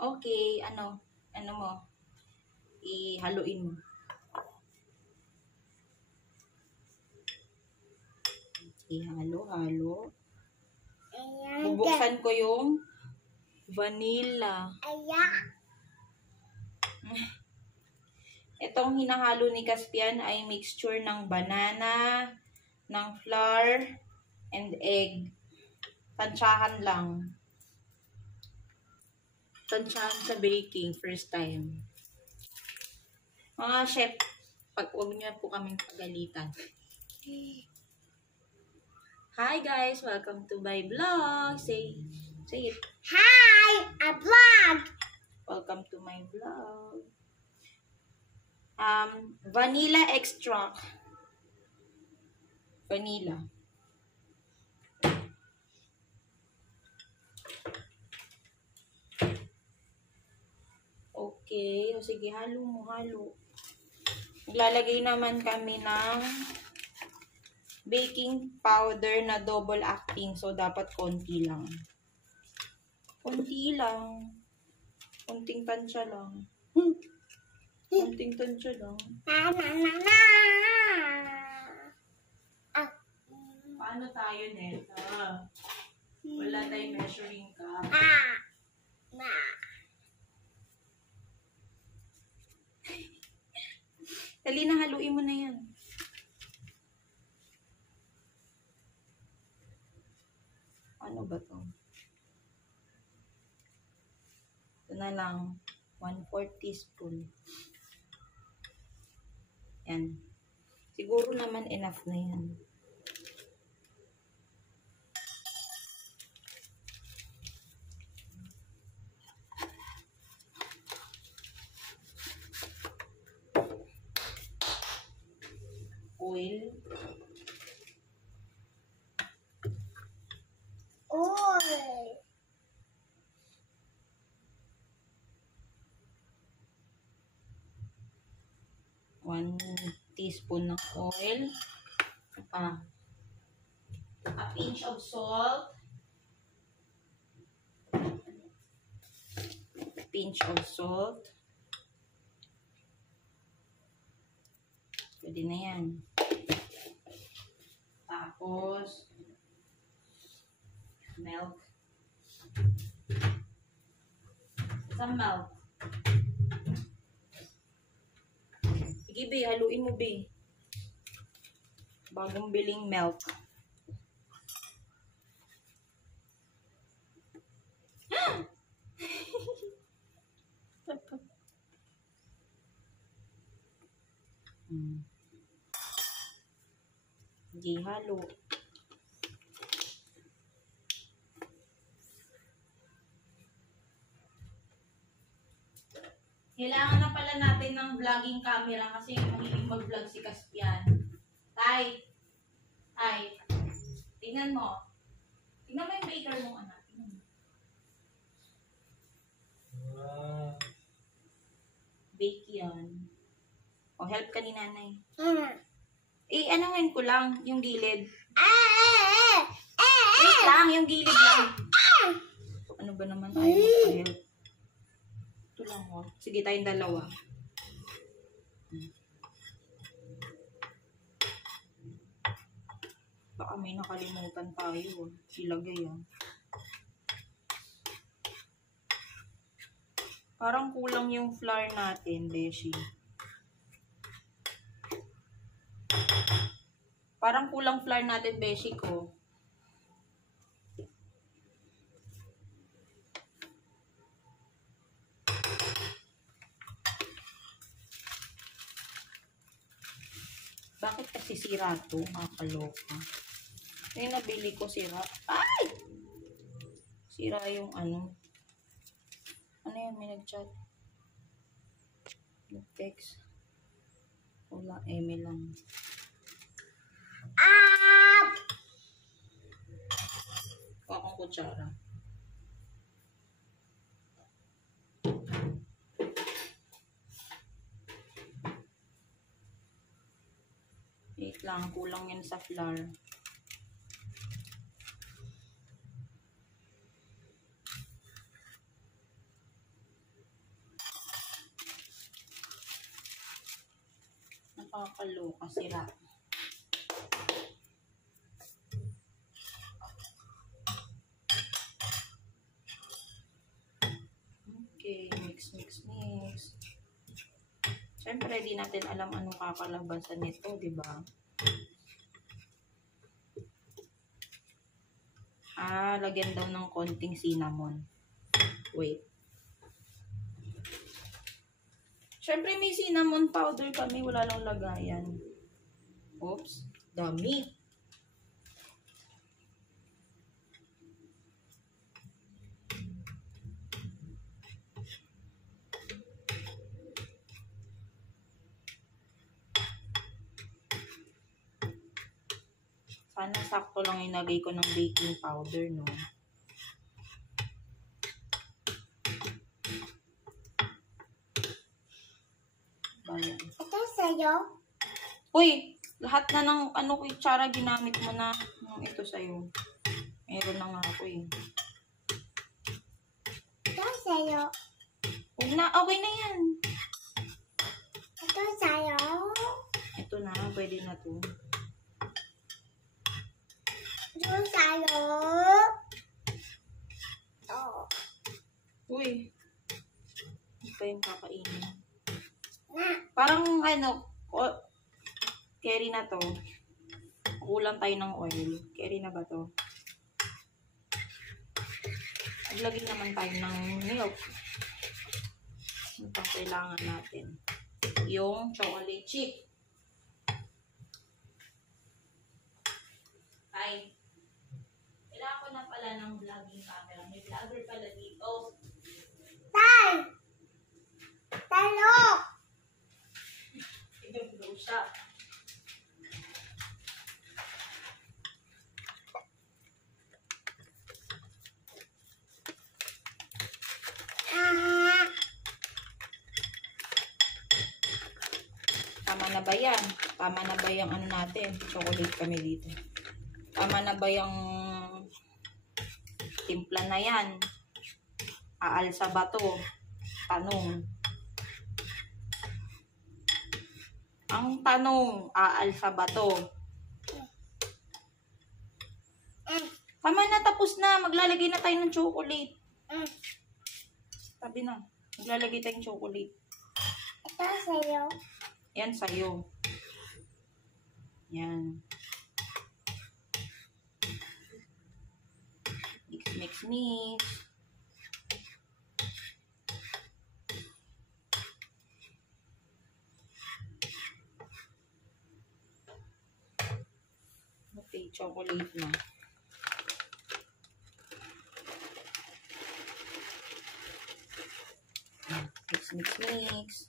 Okay, ano mo? Ihaluin mo. Ihalo-halo. Bubuksan ko yung vanilla. Itong hinahalo ni Caspian ay mixture ng banana, ng flour, and egg. Tansyahan lang. Tansyahan sa baking, first time. Mga chef, huwag niyo po kaming pagalitan. Hi guys, welcome to my vlog. Say it. Hi, a vlog. Welcome to my vlog. Vanilla extract. Vanilla. Okay, o sige, halo mo, halo. Maglalagay naman kami ng baking powder na double acting. So, dapat konti lang. Konti lang. Konting tansya lang. Konting tansya lang. Paano tayo, Neta? Wala tayong measuring cup. Dali na, haluin mo na yan. Ano ba to? Ito na lang. 1/4 teaspoon. Yan. Siguro naman enough na yan. Oil. One teaspoon ng oil. A pinch of salt. Pinch of salt. Pwede na yan. Tapos, milk. Some milk. Sige, be. Haluin mo, be. Bagong biling milk. Sige, halo. Kailangan na pala natin ng vlogging camera kasi mahilig mag-vlog si Caspian. Tay! Tingnan mo. Tingnan mo yung baker mo, anak. Bake yan. O, help ka ni nanay. Anuhin ko lang yung gilid. Wait lang, yung gilid lang. Ano ba naman ayaw mag-help? Ito lang, oh. Sige, tayong dalawa. Baka may nakalimutan tayo. Ilagay, ah. Parang kulang yung flour natin, Beshi. Parang kulang flour natin, Beshi ko. Bakit kasi sira to? Makakaloka. Yung nabili ko sira. Ay! Sira yung ano. Ano yan? May nag-chat. Nag-text. Wala. Eme lang. Kuha akong kutsara. Wait lang. Kulang yan sa flour. Nakakaloka sira. Okay, mix. Siyempre, di natin alam anong kakalabasan nito, di ba? Lagyan daw ng konting cinnamon. Wait. Siyempre, may cinnamon powder kami. Wala lang lagayan. Oops. Dami. Sana sakto lang inagay ko ng baking powder, no? Bayan. Ito sa'yo. Uy! Lahat na ng kutsara ginamit mo na. Ito sa'yo. Meron na nga ako eh. Ito sa'yo. Huwag na. Okay na yan. Ito sa'yo. Ito na. Pwede na to. Ito sa'yo. Oh. Uy. Ito pa yung kakainin. Na. Parang carry na to. Kulang tayo ng oil. Carry na ba to? Naglagay naman tayo ng milk. Ito ang kailangan natin. Yung chocolate chip. Ay. Kailangan ko na pala ng vlogging camera. May vlogger pala dito. Tay! Talo! Pinag-blow siya. Tama na ba yan? Tama na ba yung natin? Chocolate kami dito. Tama na ba yung timpla na yan? Aalsa ba to? Tanong. Ang tanong, aalsa ba to? Tama na, tapos na. Maglalagay na tayo ng chocolate. Sabi na. Maglalagay tayong chocolate. Ito sa'yo. Yan sa'yo. Yan. Mix. Okay, chocolate na. Mix.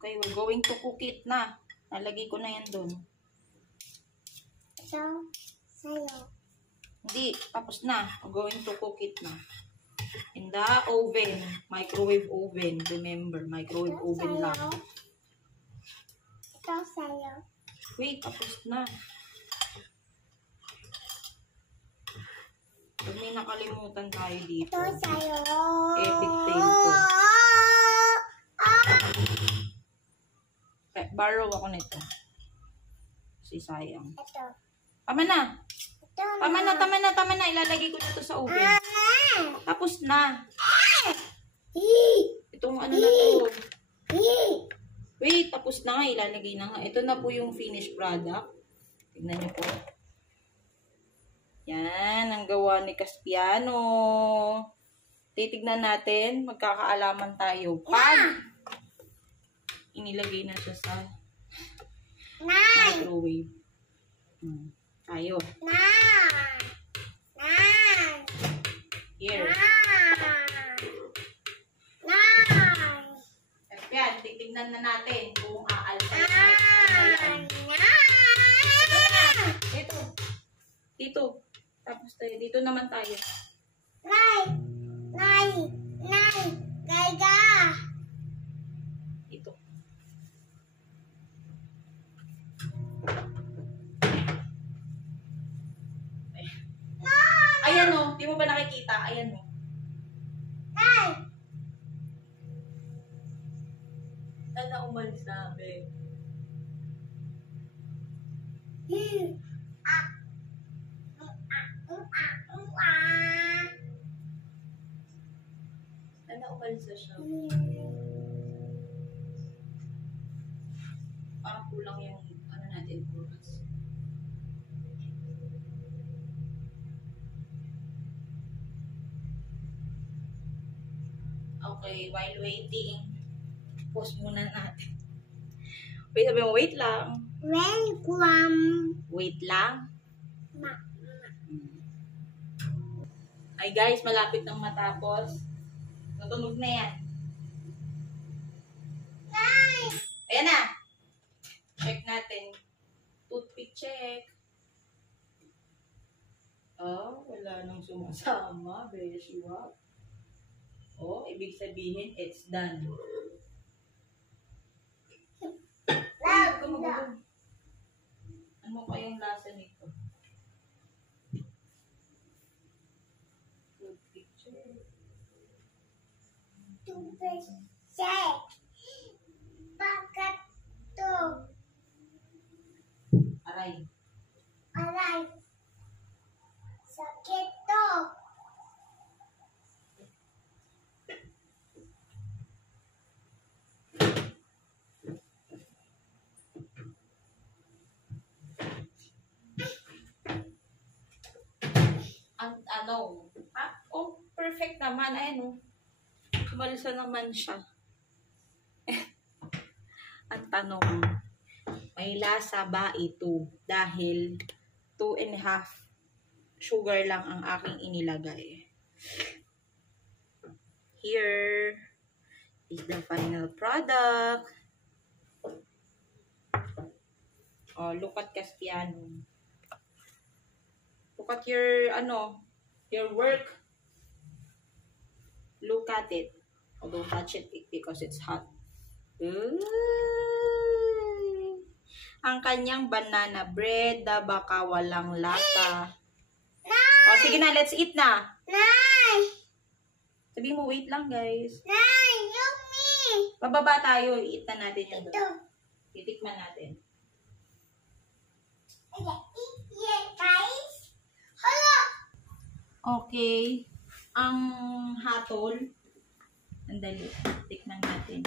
Okay, we're going to cook it na. Nalagay ko na yan doon. Ito sa'yo. Hindi, tapos na. We're going to cook it na. In the oven. Microwave oven. Remember, microwave oven lang. Ito sa'yo. Wait, tapos na. Pag may nakalimutan tayo dito. Ito sa'yo. Epic fail to. Borrow ako nito. Kasi sayang. Ito. Tama na. Ito Tama na. Ilalagay ko na to sa oven. Tapos na. Itong na to. Wait, tapos na nga. Ilalagay na nga. Ito na po yung finished product. Tignan niyo po. Yan, ang gawa ni Caspiano. Titignan natin. Magkakaalaman tayo. Pag inilagay na siya sa microwave. Tayo. Here. Yan, titignan na natin kung aalsa yan. Ito. Dito. Tapos tayo. Dito naman tayo. Nay! Nay! Gaya! Ito. Ayan o. Di mo ba nakikita? Ayan o. Nay! Sana umalis namin. Ah! Sana umalis na siya. Parang kulang yung ano natin oras. Okay, while waiting, pause muna natin. Wait, sabi mo, wait lang. Welcome! Wait lang. Ma. Ay guys, malapit nang matapos. Natunog na yan. Nay! Ayan na. Check natin. Toothpick check. Oh, wala nang sumasama. Beshiwa. Oh, ibig sabihin, it's done. Ano kayang lasa nito? Toothpick check. Shake! Bakit to? Aray. Aray! Sakit to! Ano? Ha? Oh, perfect naman. Ayan oh. Sumalisa naman siya. Ang tanong, may lasa ba ito? Dahil 2.5 sugar lang ang aking inilagay. Here is the final product. Oh, look at Caspiano. Look at your, your work. Look at it. Oh, don't touch it because it's hot. Ooh. Ang kanyang banana bread na baka walang lasa. Oh, sige na, let's eat na. Nay! Sabi mo, wait lang guys. Nay! Yummy! Bababa tayo, i-eat na natin yung Ito. titikman natin. Yeah, guys. Hello! Okay. Ang hatol. Andali. Tikman natin.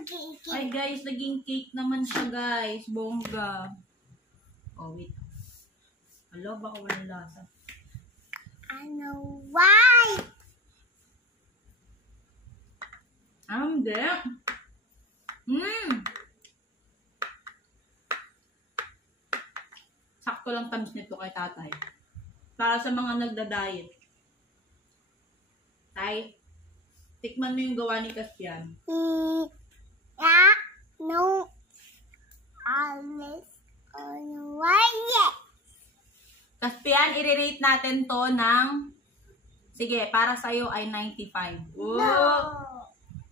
Okay. Ay guys, naging cake naman siya guys. Bongga. Oh, wait. Hala, baka walang lasa. Ano, why? Hindi. Sakto lang tamis nito kay tatay. Para sa mga nagda-diet. Tay, tikman mo yung gawa ni Caspian. Yeah, no. Alice on why yet? Caspian, i-rate natin to ng, sige, para sa'yo ay 95. Oh,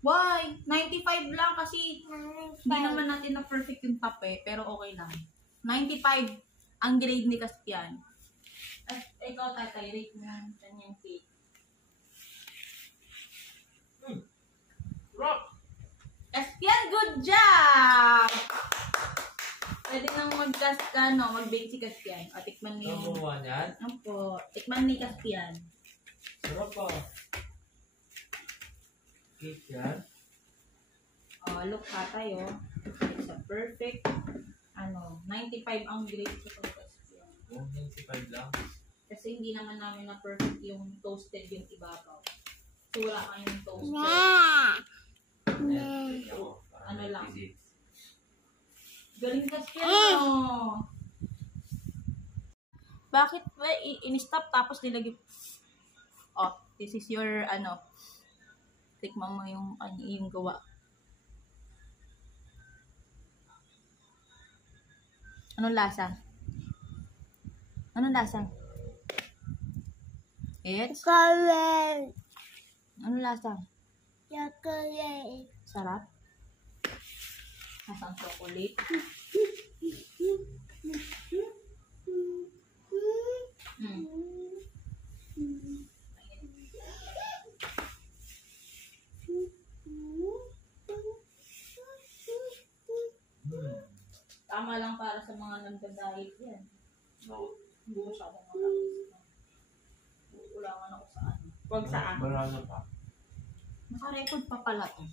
why? 95 lang kasi hindi naman natin na perfect yung top eh, pero okay lang. 95 ang grade ni Caspian. At ikaw, tatay, rate mo yung kanyang cake. Rock! Caspian, good job! Pwede nang mag-bake si Caspian. O, tikman mo yung... Gumawa niyan? Ano po? Tikman ni Caspian. Sarap pa. Cake yan? Oh, look tatay, oh. It's a perfect, 95 ang grade sa Caspian. Oh, 95 lang. Kasi hindi naman namin na perfect yung toasted yung ibabaw. So, wala kayong toasted. Ayan, tignan ko. Parang Ano lang? physics. Galing Caspian, no? Bakit ba in-stop tapos nilagay? Oh, this is your, tikman mo yung gawa. Anong lasa? Anong lasa? It's? Chocolate. Anong lasa? Chocolate. Sarap? Masang chocolate? Mm. Tama lang para sa mga nagda-diet yan. Hindi ko siya akong matamis. Kulangan ako sa ano. Huwag sa akin. Banana pa. Naka-record pa pala to.